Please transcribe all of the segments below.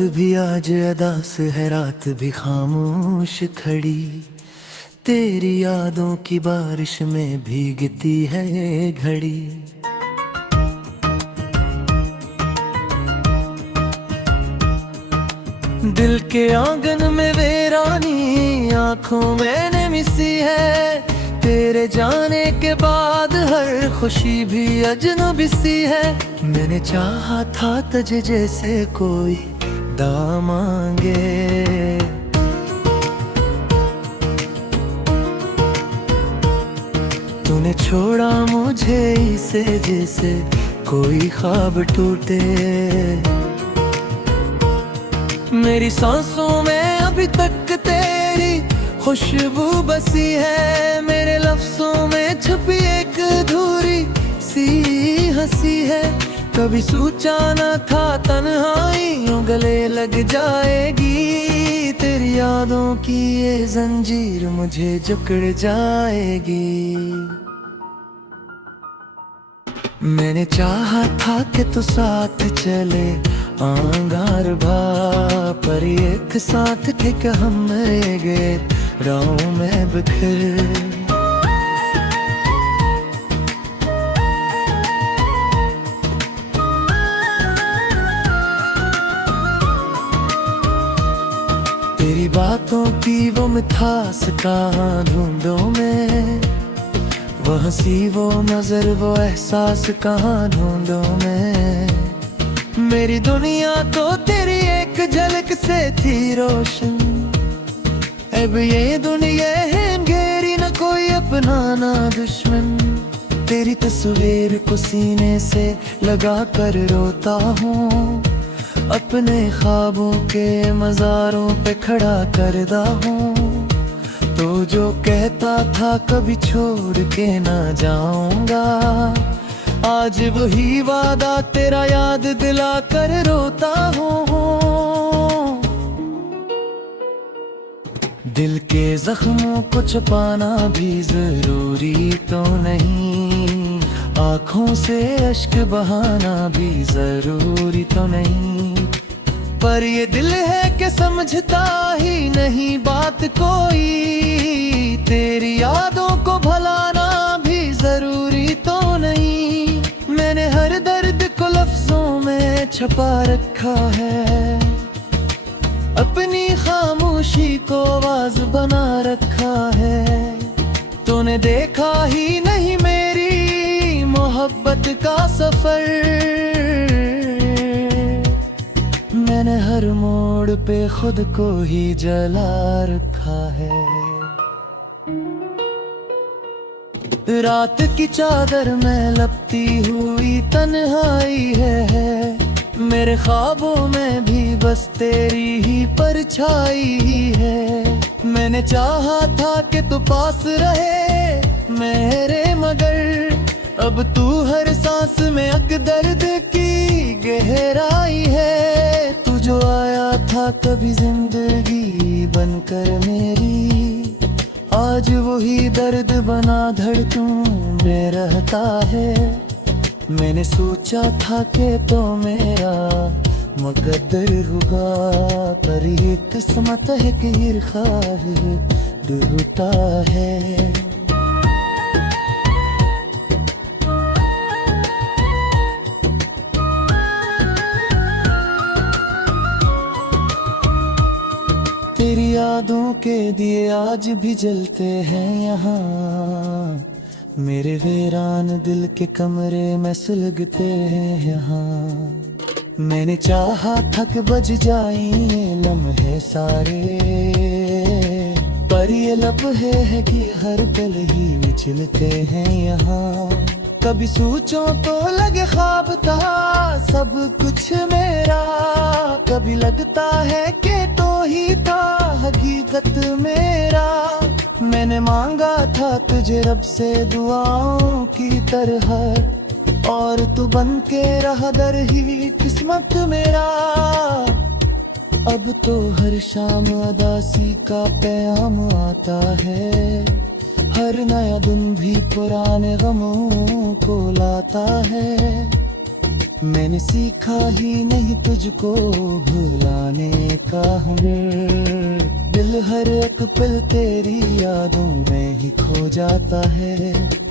नींद भी आज अदास है, रात भी खामोश खड़ी। तेरी यादों की बारिश में भीगती है ये घड़ी। दिल के आंगन में वीरानी, आंखों में मिसी है। तेरे जाने के बाद हर खुशी भी अजनबी सी है। मैंने चाहा था तुझे जैसे कोई दामांगे, तूने छोड़ा मुझे इसे जैसे कोई ख्वाब टूटे। मेरी सांसों में अभी तक तेरी खुशबू बसी है। मेरे लफ्जों में छुपी एक अधूरी सी हंसी है। कभी सोचा न था तन्हाइयों गले लग जाएगी। तेरी यादों की ये जंजीर मुझे जकड़ जाएगी। मैंने चाहा था कि तू साथ चले आंगार भा, पर एक साथ थे कि हम रह गए राहों में बिखर। तेरी बातों की वो मिठास कहाँ ढूंढूं मैं, वो हंसी वो नजर वो एहसास कहाँ ढूंढूं मैं। मेरी दुनिया तो तेरी एक झलक से थी रोशन, अब ये दुनिया है अंधेरी, न कोई अपना ना दुश्मन। तेरी तस्वीर को सीने से लगा कर रोता हूँ, अपने ख्वाबों के मज़ारों पे खड़ा करदा हूँ। तो जो कहता था कभी छोड़ के ना जाऊंगा, आज वही वादा तेरा याद दिला कर रोता हूँ। दिल के जख्मों को छुपाना भी जरूरी तो नहीं, आँखों से अश्क बहाना भी जरूरी तो नहीं। पर ये दिल है कि समझता ही नहीं बात कोई, तेरी यादों को भुलाना भी जरूरी तो नहीं। मैंने हर दर्द को लफ्जों में छुपा रखा है, अपनी खामोशी को आवाज बना रखा है। तूने देखा ही नहीं मेरी मोहब्बत का सफर, मैंने हर मोड़ पे खुद को ही जला रखा है। रात की चादर में लपटी हुई तन्हाई है, मेरे ख्वाबों में भी बस तेरी ही परछाई ही है। मैंने चाहा था कि तू पास रहे मेरे, मगर अब तू हर सांस में अकदर्द की गहराई है। तू जो आया था कभी जिंदगी बनकर मेरी, आज वही दर्द बना धड़कन में रहता है। मैंने सोचा था कि तो मेरा मुकद्दर होगा, पर ये किस्मत है कि ख्वाह टूटा है। तेरी यादों के दिए आज भी जलते हैं यहाँ, मेरे वीरान दिल के कमरे में सुलगते हैं यहाँ। मैंने चाहा था कि बज जाएं ये लम्हे सारे, पर ये लम्हे है कि हर पल ही विचलते हैं यहाँ। कभी सोचो तो लगे ख्वाब था सब कुछ मेरा, कभी लगता है कि तो ही था हकीकत मेरा। मैंने मांगा था तुझे रब से दुआओं की तरह, और तू बन के रहा दर ही किस्मत मेरा। अब तो हर शाम उदासी का पैगाम आता है, हर नया दिन भी पुराने गमों को लाता है। मैंने सीखा ही नहीं तुझको भुलाने का हुनर। दिल हर एक पल तेरी यादों में ही खो जाता है।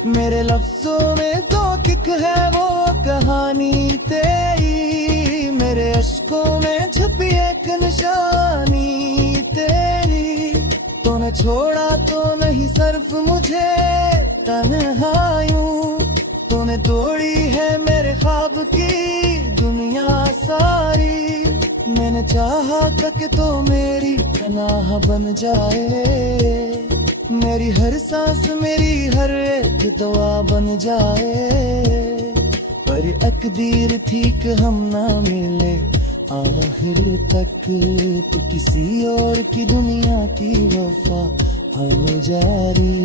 मेरे लफ्जों में तो किक है वो कहानी तेरी, मेरे अश्कों में छुपी एक निशानी तेरी। तूने छोड़ा तो नहीं सिर्फ मुझे तन्हायूं, तूने तोड़ी है मेरे ख्वाब की दुनिया सारी। मैंने चाहा था कि तो मेरी पनाह बन जाए, मेरी हर सांस मेरी हर एक दुआ बन जाए। पर तकदीर थी कि हम ना मिले आखिर तक, तो किसी और की दुनिया की वफा हो जारी।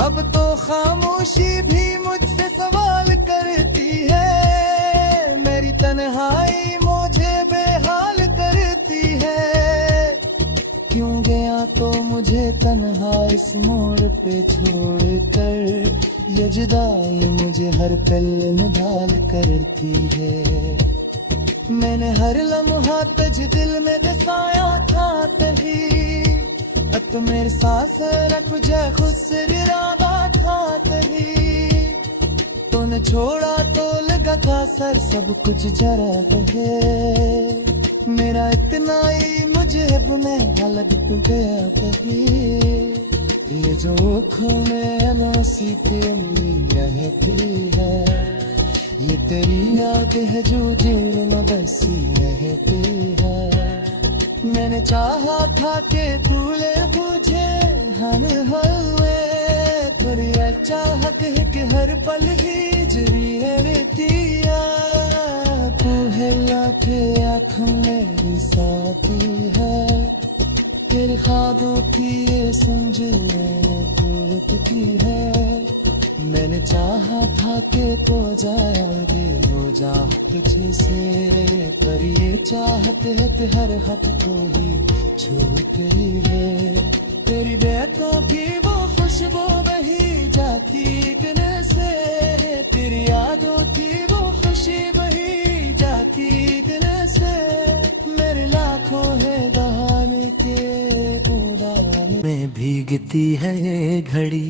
अब तो खामोशी भी मुझसे सवाल करती है, मेरी तन्हाई मुझे बेहाल करती है। क्यों गया तो मुझे तन्हा इस मोड़ पे छोड़ कर, ये जुदाई मुझे हर पल निढाल करती है। मैंने हर लम्हा तुझ दिल में बसाया था तभी, अब तो मेरे सास रख जा खुद से इरादा था तभी। तूने छोड़ा तो लगा था सर सब कुछ जरा रहे, मेरा इतना ही मुझे में अलग गया तभी। ये जो खोले अनासी पे रहती है, ये तेरी याद है जो दिल में बसी रहती है। मैंने चाहा था कि भूले मुझे हर हलवे, तेरी चाहत है कि हर पल ही जरी रहतिया। तू है लाके आँख मेरी साथी है, तेरे ख्वाबों की ये समझने टूटती है। मैंने चाहा था कि तो जाया रे हो जा तुझे से, पर ये चाहते है हर हद को ही छूट रही है। तेरी बातों की वो खुशबू बही जाती गले से, तेरी यादों की वो खुशी बही जाती गले से। मेरे लाखों है बहाने के बुराने में भीगती है ये घड़ी।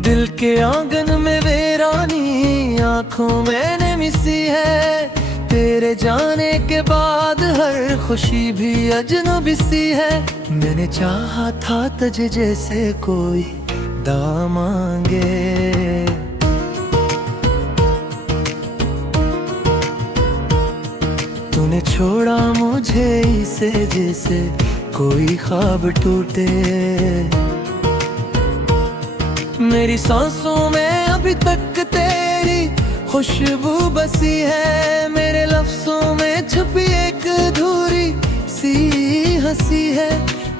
दिल के आंगन में वीरानी आंखों मैंने मिसी है, तेरे जाने के बाद हर खुशी भी अजनबी सी है। मैंने चाहा था तुझे जैसे कोई दामांगे, तूने छोड़ा मुझे इसे जैसे कोई ख्वाब टूटे। मेरी सांसों में अभी तक तेरी खुशबू बसी है, मेरे लफ्जों में छुपी एक अधूरी सी हंसी है।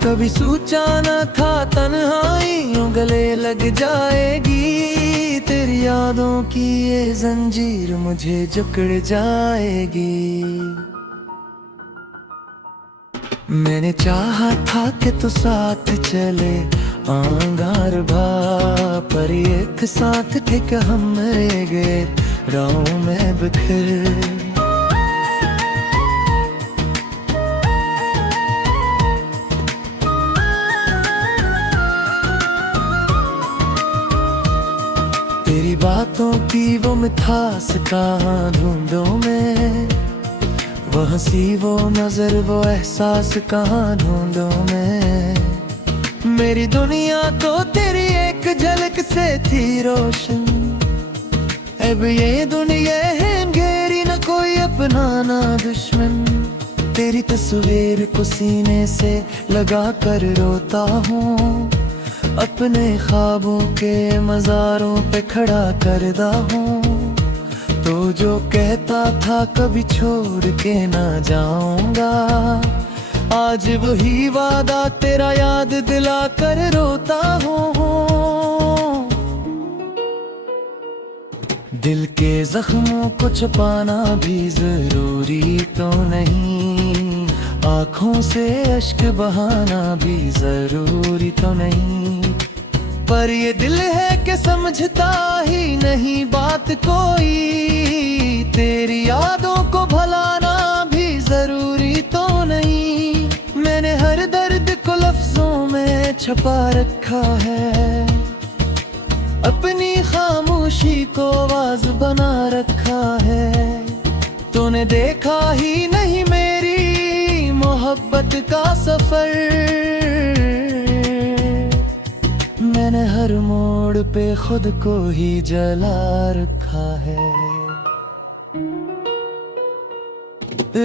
कभी सोचा न था तन्हाइयों गले लग जाएगी, तेरी यादों की ये जंजीर मुझे जकड़ जाएगी। मैंने चाहा था कि तू साथ चले आंगार भा, पर एक साथ ठीक हम रह गए राहों में बिखर। तेरी बातों की वो मिठास कहाँ ढूंढूं मैं, वो हंसी वो नजर वो एहसास कहाँ ढूंढूं मैं। मेरी दुनिया तो तेरी एक झलक से थी रोशन, अब ये दुनिया है अंधेरी, न कोई अपना ना दुश्मन। तेरी तस्वीर को सीने से लगा कर रोता हूँ, अपने ख्वाबों के मज़ारों पे खड़ा करदा हूँ। तो जो कहता था कभी छोड़ के ना जाऊंगा, आज वही वादा तेरा याद दिला कर रोता हूँ। दिल के जख्मों को छुपाना भी जरूरी तो नहीं, आँखों से अश्क बहाना भी जरूरी तो नहीं। पर ये दिल है कि समझता ही नहीं बात कोई, तेरी यादों को भुलाना भी जरूरी तो नहीं। मैंने हर दर्द को लफ्जों में छुपा रखा है, अपनी खामोशी को आवाज बना रखा है। तूने देखा ही नहीं मेरी मोहब्बत का सफर, मैंने हर मोड़ पे खुद को ही जला रखा है।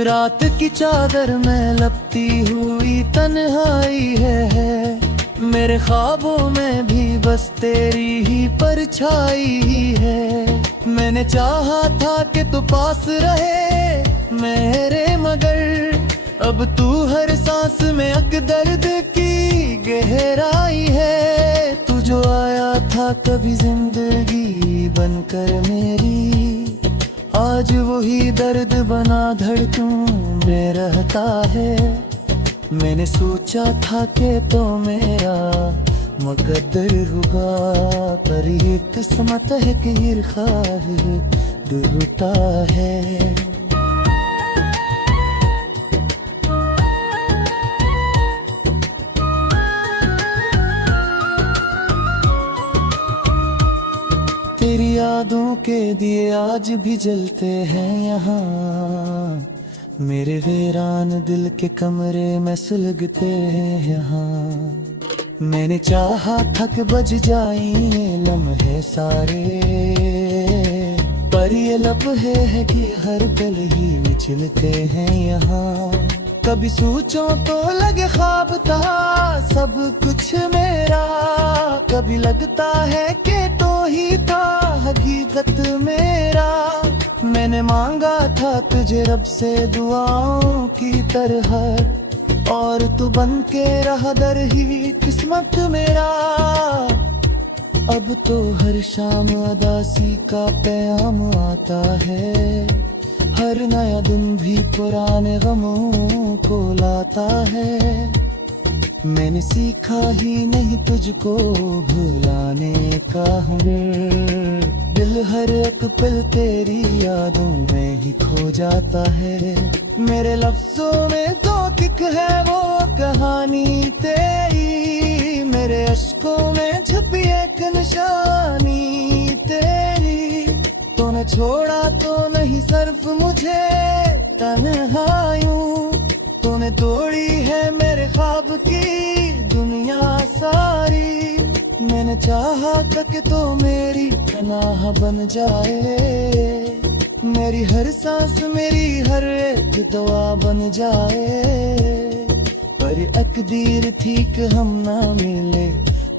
रात की चादर में लपटी हुई तन्हाई है, मेरे ख्वाबों में भी बस तेरी ही परछाई है। मैंने चाहा था कि तू पास रहे मेरे, मगर अब तू हर सांस में दर्द की गहराई है। तू जो आया था कभी जिंदगी बनकर मेरी, आज वही दर्द बना धड़कन में रहता है। मैंने सोचा था कि तो मेरा मुकद्दर होगा, पर ये किस्मत है कि ख्वाह डूबता है। तेरी यादों के दिए आज भी जलते हैं यहाँ, मेरे वीरान दिल के कमरे में सुलगते हैं यहाँ। मैंने चाहा था कि बज जाएं ये लम्हे सारे, पर ये लम्हे है कि हर पल ही मिचलते हैं यहाँ। कभी सोचो तो लगे ख्वाब था सब कुछ मेरा, कभी लगता है कि तो ही था हकीकत मेरा। मैंने मांगा था तुझे रब से दुआओं की तरह, और तू बन के रहा दर ही किस्मत मेरा। अब तो हर शाम उदासी का पैगाम आता है, हर नया दिन भी पुराने गमों को लाता है। मैंने सीखा ही नहीं तुझको भुलाने का हुनर, दिल हर एक पल तेरी यादों में ही खो जाता है। मेरे लफ्जों में तो किक है वो कहानी तेरी, मेरे अश्कों में छुपी एक निशानी तेरी। तूने छोड़ा तो नहीं सिर्फ मुझे तन्हायूं, तूने तोड़ी है मेरे ख्वाब की दुनिया सारी। मैंने चाहा था कि तो मेरी पनाह बन जाए, मेरी हर सांस मेरी हर एक दुआ बन जाए। पर तकदीर थी कि हम ना मिले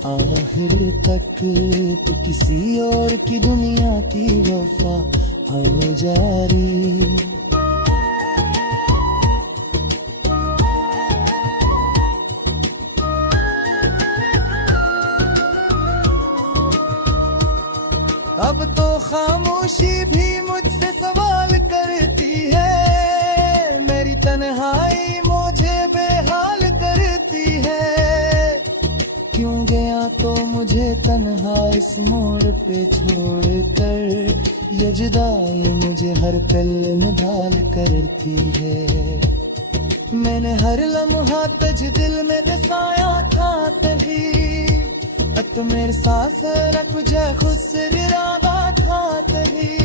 आखिर तक, तो किसी और की दुनिया की वफा हो जारी। अब तो खामोशी भी मुझसे सवाल करती है, मेरी तन्हाई मुझे बेहाल करती है। क्यों गया तो मुझे तन्हा इस मोड़ पे छोड़कर, ये जुदाई मुझे हर पल निढाल करती है। मैंने हर लम्हा तुझ दिल में दसाया था तभी, तो मेरे सास रख जा खुद से इरादा था तभी।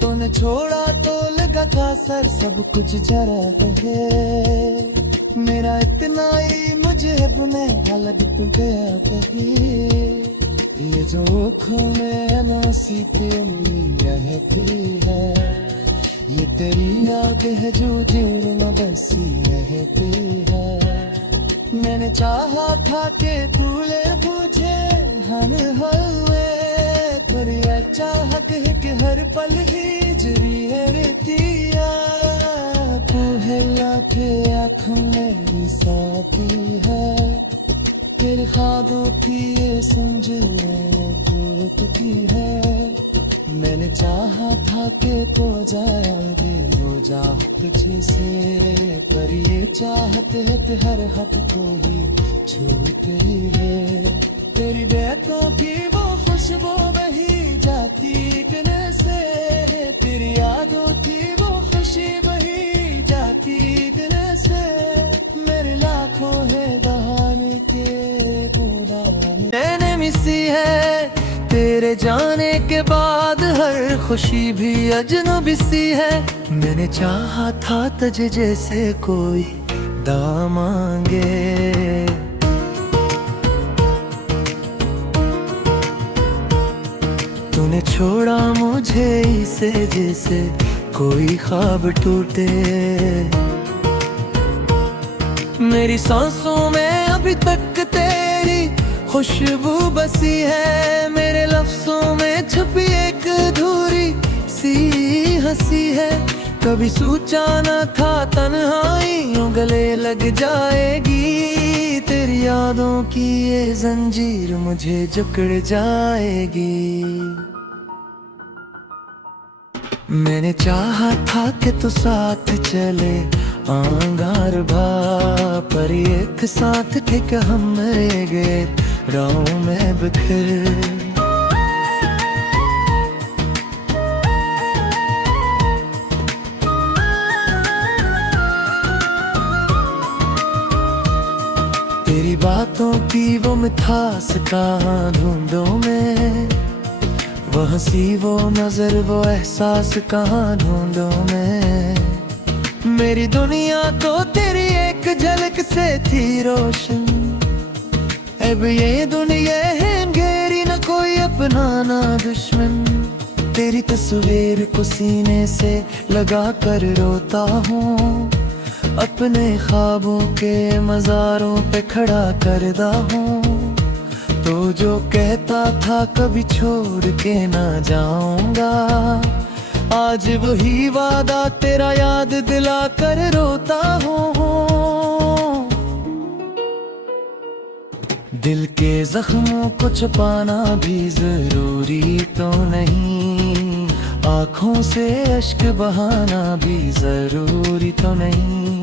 तूने छोड़ा तो लगा था सर सब कुछ जरा है, मेरा इतना ही मुझे में हालत गया तभी। ये जो खुले अनासी पे रहती है, ये तेरी याद है जो दिल में बसी रहती है। मैंने चाहा था कि तूले बुझे हर हलवे, तेरी चाहत है कि हर पल ही जरी रहतिया। तू है लाखे आँख मेरी साथी है, तेरे ख्वाबों की ये समझ में टूटती है। के तो जाए दिल हो जा तुझे से, पर ये चाहते है हर हद को ही छूते है। तेरी बातों की वो खुशबू बही जाती दिल से, तेरी यादों की वो खुशी बही जाती दिल से। मेरे लाखों है बहाने के पुराने, मैंने मिसी है तेरे जाने के बाद, हर खुशी भी अजनबी सी है। मैंने चाहा था तुझे जैसे कोई दाम मांगे, तूने छोड़ा मुझे इसे जैसे कोई ख्वाब टूटे। मेरी सांसों में अभी तक तेरी खुशबू बसी है, मेरे लफ्जों में छुपी एक अधूरी सी हंसी है। कभी सोचा न था तन्हाइयों गले लग जाएगी, तेरी यादों की ये जंजीर मुझे जकड़ जाएगी। मैंने चाहा था कि तू साथ चले आंगार भा, पर एक साथ ठीक हम रह गए राहों में बिखर। तेरी बातों की वो मिठास कहाँ ढूंढूं मैं, वो हंसी वो नजर वो एहसास कहाँ ढूंढूं मैं। मेरी दुनिया तो तेरी एक झलक से थी रोशन, अब ये दुनिया है अंधेरी, न कोई अपना ना दुश्मन। तेरी तस्वीर को सीने से लगा कर रोता हूँ, अपने ख्वाबों के मज़ारों पे खड़ा करदा हूँ। तो जो कहता था कभी छोड़ के ना जाऊंगा, आज वही वादा तेरा याद दिला कर रोता हूँ। दिल के जख्मों को छुपाना भी जरूरी तो नहीं, आँखों से अश्क बहाना भी जरूरी तो नहीं।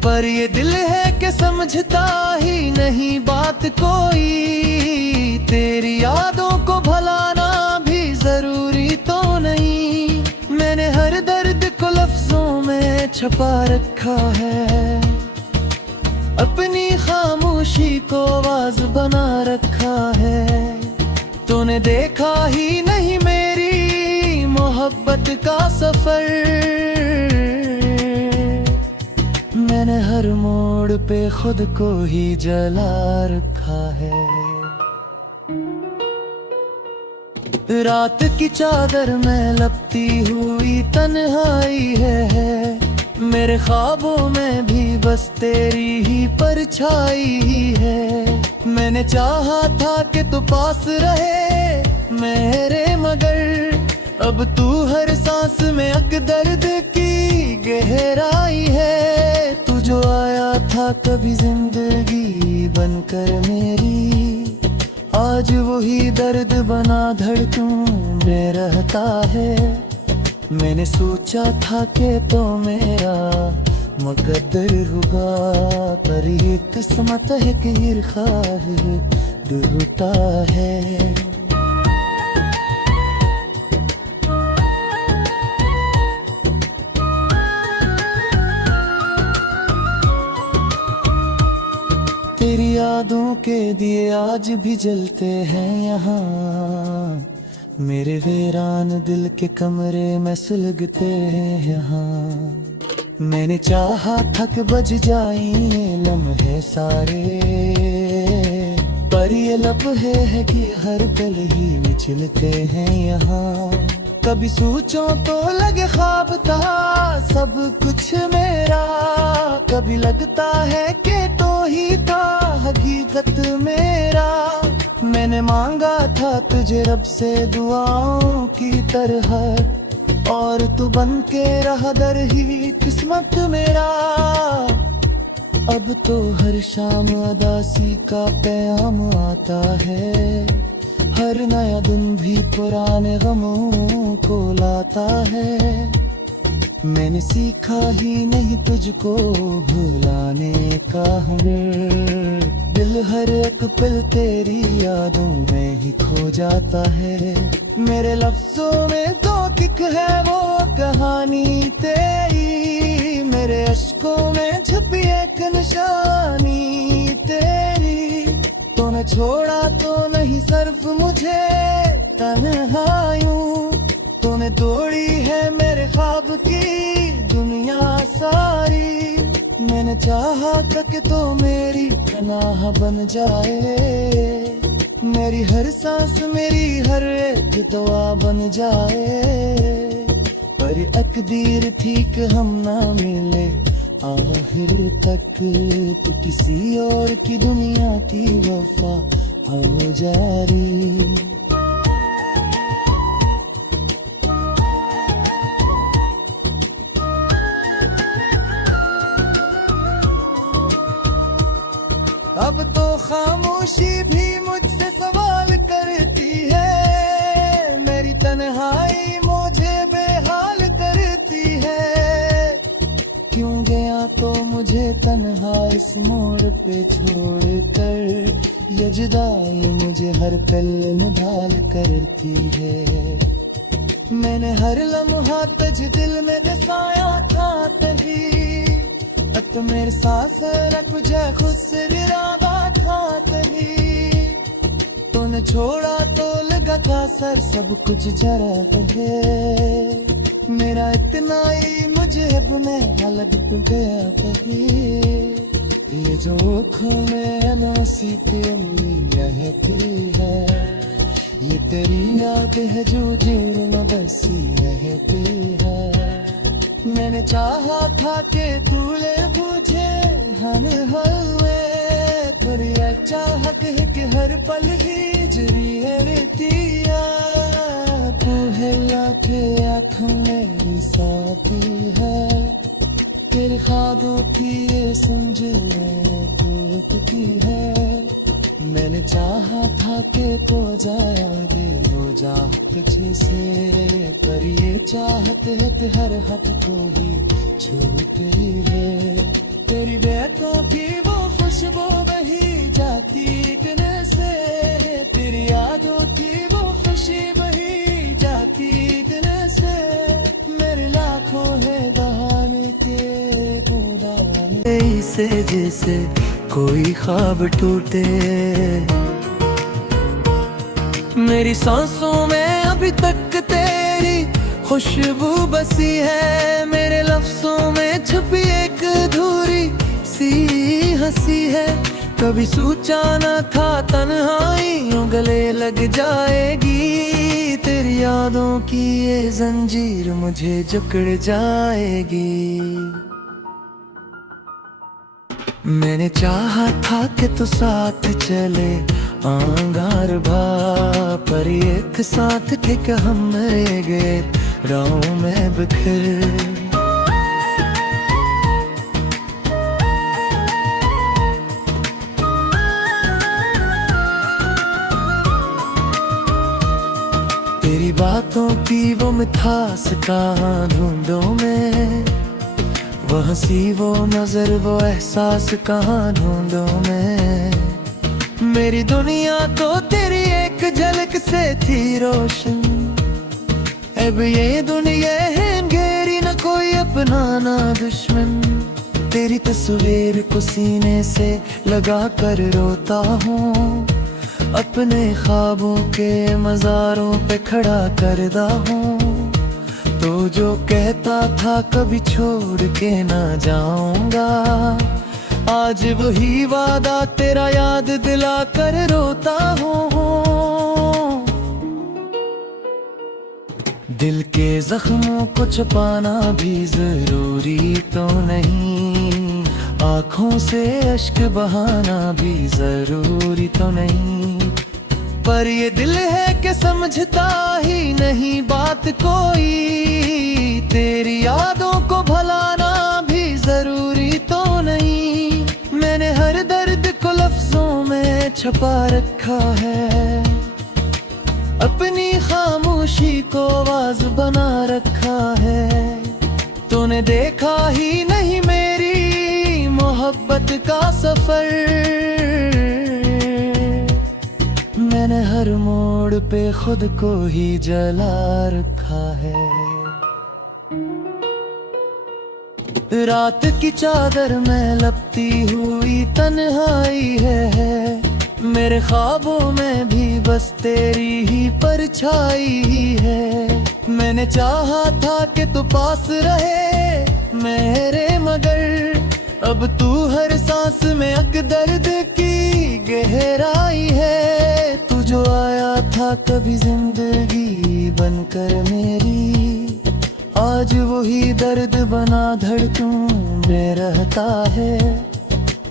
पर ये दिल है कि समझता ही नहीं बात कोई, तेरी यादों को भुलाना भी जरूरी तो नहीं। मैंने हर दर्द को लफ्जों में छुपा रखा है, अपनी खामोशी को आवाज बना रखा है। तूने देखा ही नहीं मेरी मोहब्बत का सफर, मैंने हर मोड़ पे खुद को ही जला रखा है। रात की चादर में लपटी हुई तन्हाई है, मेरे ख्वाबों में भी बस तेरी ही परछाई है। मैंने चाहा था कि तू पास रहे मेरे, मगर अब तू हर सांस में अक दर्द की गहराई है। तू जो आया था कभी जिंदगी बनकर मेरी, आज वही दर्द बना धड़कन में रहता है। मैंने सोचा था कि तो मेरा मुकद्दर होगा, पर ये किस्मत है कि ईर्खार डूबता है। तेरी यादों के दिए आज भी जलते हैं यहाँ, मेरे वीरान दिल के कमरे में सुलगते हैं यहाँ। मैंने चाहा था कि बज जाएं ये लम्हे सारे, पर ये लम्हे है कि हर पल ही निचलते हैं यहाँ। कभी सोचो तो लगे ख्वाब था सब कुछ मेरा, कभी लगता है कि तो ही था हकीकत मेरा। मैंने मांगा था तुझे रब से दुआओं की तरह, और तू बन के रहा दर ही किस्मत मेरा। अब तो हर शाम अदासी का पैगाम आता है, हर हर नया दिन भी पुराने गमों को लाता है। मैंने सीखा ही नहीं तुझको भुलाने का हुनर, दिल हर एक पल तेरी यादों में ही खो जाता है। मेरे लफ्जों में तो किक है वो कहानी तेरी, मेरे अश्कों में छुपी एक निशानी तेरी। तूने छोड़ा तो नहीं सिर्फ मुझे तन्हायूं, तूने तोड़ी है मेरे ख्वाब की दुनिया सारी। मैंने चाहा था कि तो मेरी पनाह बन जाए, मेरी हर सांस मेरी हर एक दुआ बन जाए। पर तकदीर थी कि हम ना मिले आखिर तक, तू किसी और की दुनिया की वफा हो जारी। अब तो खामोशी भी मुझसे सवाल करती है, मेरी तन्हाई मुझे बेहाल करती है। क्यों गया तो मुझे तन्हा इस मोड़ पे छोड़ कर, ये जुदाई मुझे हर पल निढाल करती है। मैंने हर लम्हा तुझ दिल में बसाया था तभी, तो मेरे सास रख जा खुद से इरादा था तभी। तूने छोड़ा तो लगा था सर सब कुछ जरा है, मेरा इतना ही मुझे में हालत गया तभी। ये जो खूने नसी पे रहती है, ये तेरी याद है जो दिल में बसी रहती है। मैंने चाहा था कि तू ले मुझे हम हलवे, तेरी चाहत है कि हर पल ही जरी रहतिया। तू है लाखे आँखों मेरी साथी है, तेरे ख्वाबों की ये समझ में टूटती है। मैंने चाहा था कि तो जाया दे हो जा पीछे से, पर ये चाहत है कि हर हद को ही छूट रही है। तेरी बातों की वो खुशबू बही जाती किने से, तेरी यादों की वो खुशी बही जाती किने से। मेरे लाखों है बहाने के पुराने, ऐसे जैसे कोई ख्वाब टूटे। मेरी सांसों में अभी तक तेरी खुशबू बसी है, मेरे लफ्जों में छुपी एक अधूरी सी हंसी है। कभी सोचा न था तन्हाइयों गले लग जाएगी, तेरी यादों की ये जंजीर मुझे जकड़ जाएगी। मैंने चाहा था कि तू साथ चले आंगार भा, पर एक साथ थे कि हम रह गए राहों में बिखर। तेरी बातों की वो मिठास कहाँ ढूंढूं मैं, वो हंसी वो नजर वो एहसास कहाँ ढूंढूं मैं। मेरी दुनिया तो तेरी एक झलक से थी रोशन, अब ये दुनिया है अंधेरी, न कोई अपना ना दुश्मन। तेरी तस्वीर को सीने से लगा कर रोता हूँ, अपने ख्वाबों के मज़ारों पे खड़ा करदा हूँ। तो जो कहता था कभी छोड़ के ना जाऊंगा, आज वही वादा तेरा याद दिला कर रोता हूँ। दिल के जख्मों को छुपाना भी जरूरी तो नहीं, आँखों से अश्क बहाना भी जरूरी तो नहीं। पर ये दिल है कि समझता ही नहीं बात कोई, तेरी यादों को भुलाना भी जरूरी तो नहीं। मैंने हर दर्द को लफ्जों में छुपा रखा है, खामोशी को आवाज बना रखा है। तूने देखा ही नहीं मेरी मोहब्बत का सफर, मैंने हर मोड़ पे खुद को ही जला रखा है। रात की चादर में लपटी हुई तन्हाई है, मेरे ख्वाबों में भी बस तेरी ही परछाई ही है। मैंने चाहा था कि तू पास रहे मेरे, मगर अब तू हर सांस में अकदर्द की गहराई है। तू जो आया था कभी जिंदगी बनकर मेरी, आज वही दर्द बना धड़कन में रहता है।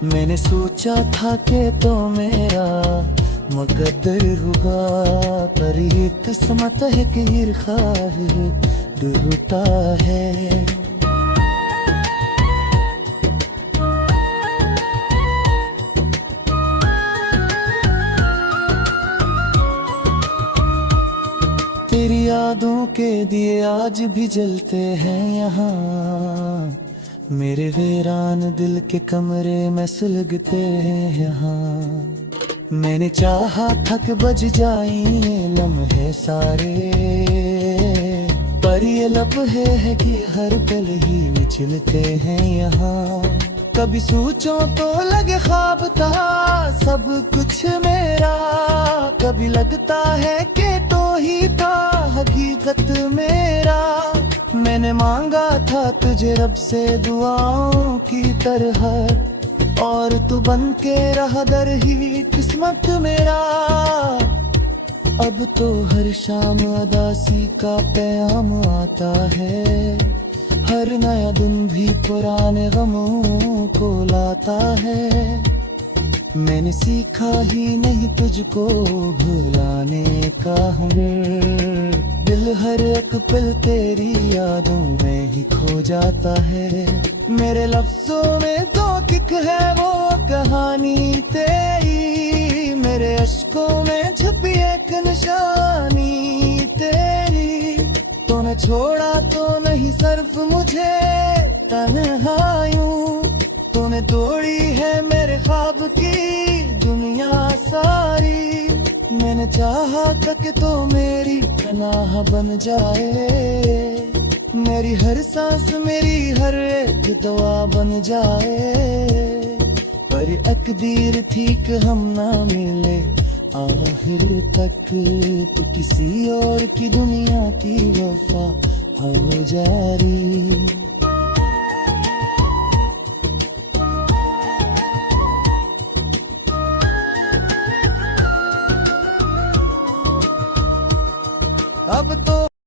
मैंने सोचा था कि तो मेरा मुकद्दर होगा, पर ये किस्मत है कि ख्वाह टूटा है। तेरी यादों के दिए आज भी जलते हैं यहाँ, मेरे वीरान दिल के कमरे में सुलगते हैं यहाँ। मैंने चाहा थक बज जाए ये लम्हे सारे, पर ये लम्हे है कि हर पल ही निचलते हैं यहाँ। कभी सोचो तो लगे ख्वाब था सब कुछ मेरा, कभी लगता है कि तो ही था हकीकत मेरा। मैंने मांगा था तुझे रब से दुआओं की तरह, और तू बन के रहा दर ही किस्मत मेरा। अब तो हर शाम उदासी का पैगाम आता है, हर नया दिन भी पुराने गमों को लाता है। मैंने सीखा ही नहीं तुझको भुलाने का हुनर, दिल हर एक पल तेरी यादों में ही खो जाता है। मेरे लफ्जों में तो किक है वो कहानी तेरी, मेरे अश्कों में छुपी एक निशानी तेरी। तूने छोड़ा तो नहीं सिर्फ मुझे तन्हायूं, तूने तोड़ी है मेरे ख्वाब की दुनिया सारी। मैंने चाहा था कि तो मेरी पनाह बन जाए, मेरी हर सांस मेरी हर एक दुआ बन जाए। पर तकदीर थी कि हम ना मिले आखिर तक, तो किसी और की दुनिया की वफा हो जारी। अब तो